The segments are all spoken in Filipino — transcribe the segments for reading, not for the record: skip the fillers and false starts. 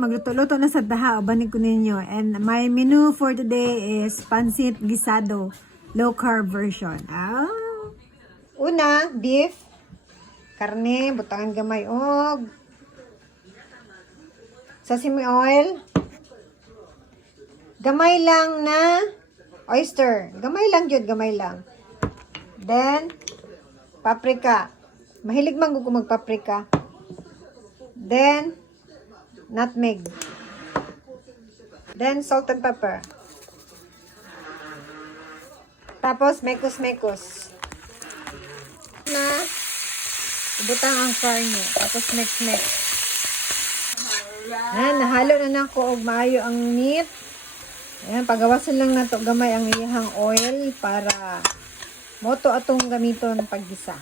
magluto-luto na sa daha. Abanin ko ninyo. And my menu for today is pancit gisado. Low carb version. Una, beef. Karne, butangan gamay og sesame oil. Gamay lang na oyster. Gamay lang yun, gamay lang. Then, paprika. Mahilig man ko magpaprika. Then, nutmeg. Then, salt and pepper. Tapos, mekos-mekos. Na, ibutang ang karne. Tapos, mix-mix. Nahalo na na ko og maayo ang meat. Ayan, pagawasan lang na to gamay ang iyahang oil para moto atong gamiton paggisa.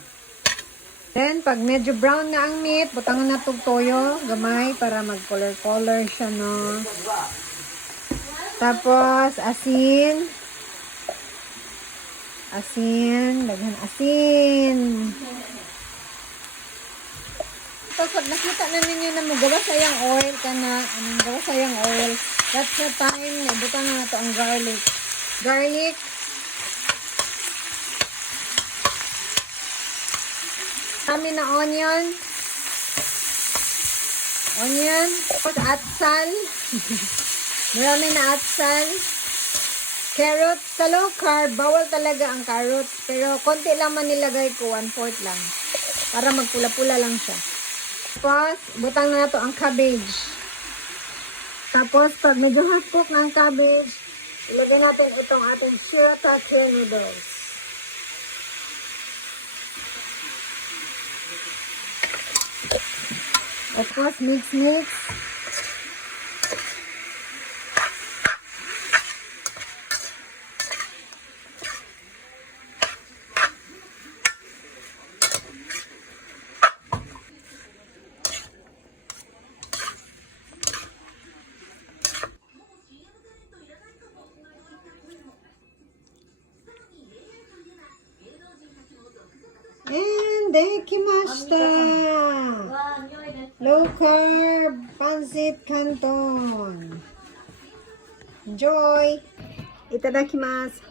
Then, pag medyo brown na ang meat, butangan na itong toyo, gamay, para mag-color-color siya, no? Tapos, asin. Asin. Lagyan asin. Tapos, pag nakita na ninyo na magawa sayang oil ka na, magawa sayang oil, that's the time na butangan na ito ang garlic. Garlic. Kami na onion. Onion. Tapos atsal. Marami na atsal. Carrot. Sa low carb, bawal talaga ang carrot. Pero konti lang man nilagay ko. 1/4 lang. Para magpula-pula lang siya. Tapos, butang na ito ang cabbage. Tapos, pag medyo half cook na ang cabbage, ilagay natin itong ating shirataki noodles. Of course, mix. And dekimashita! Low carb pancit canton. Enjoy! Itadakimasu!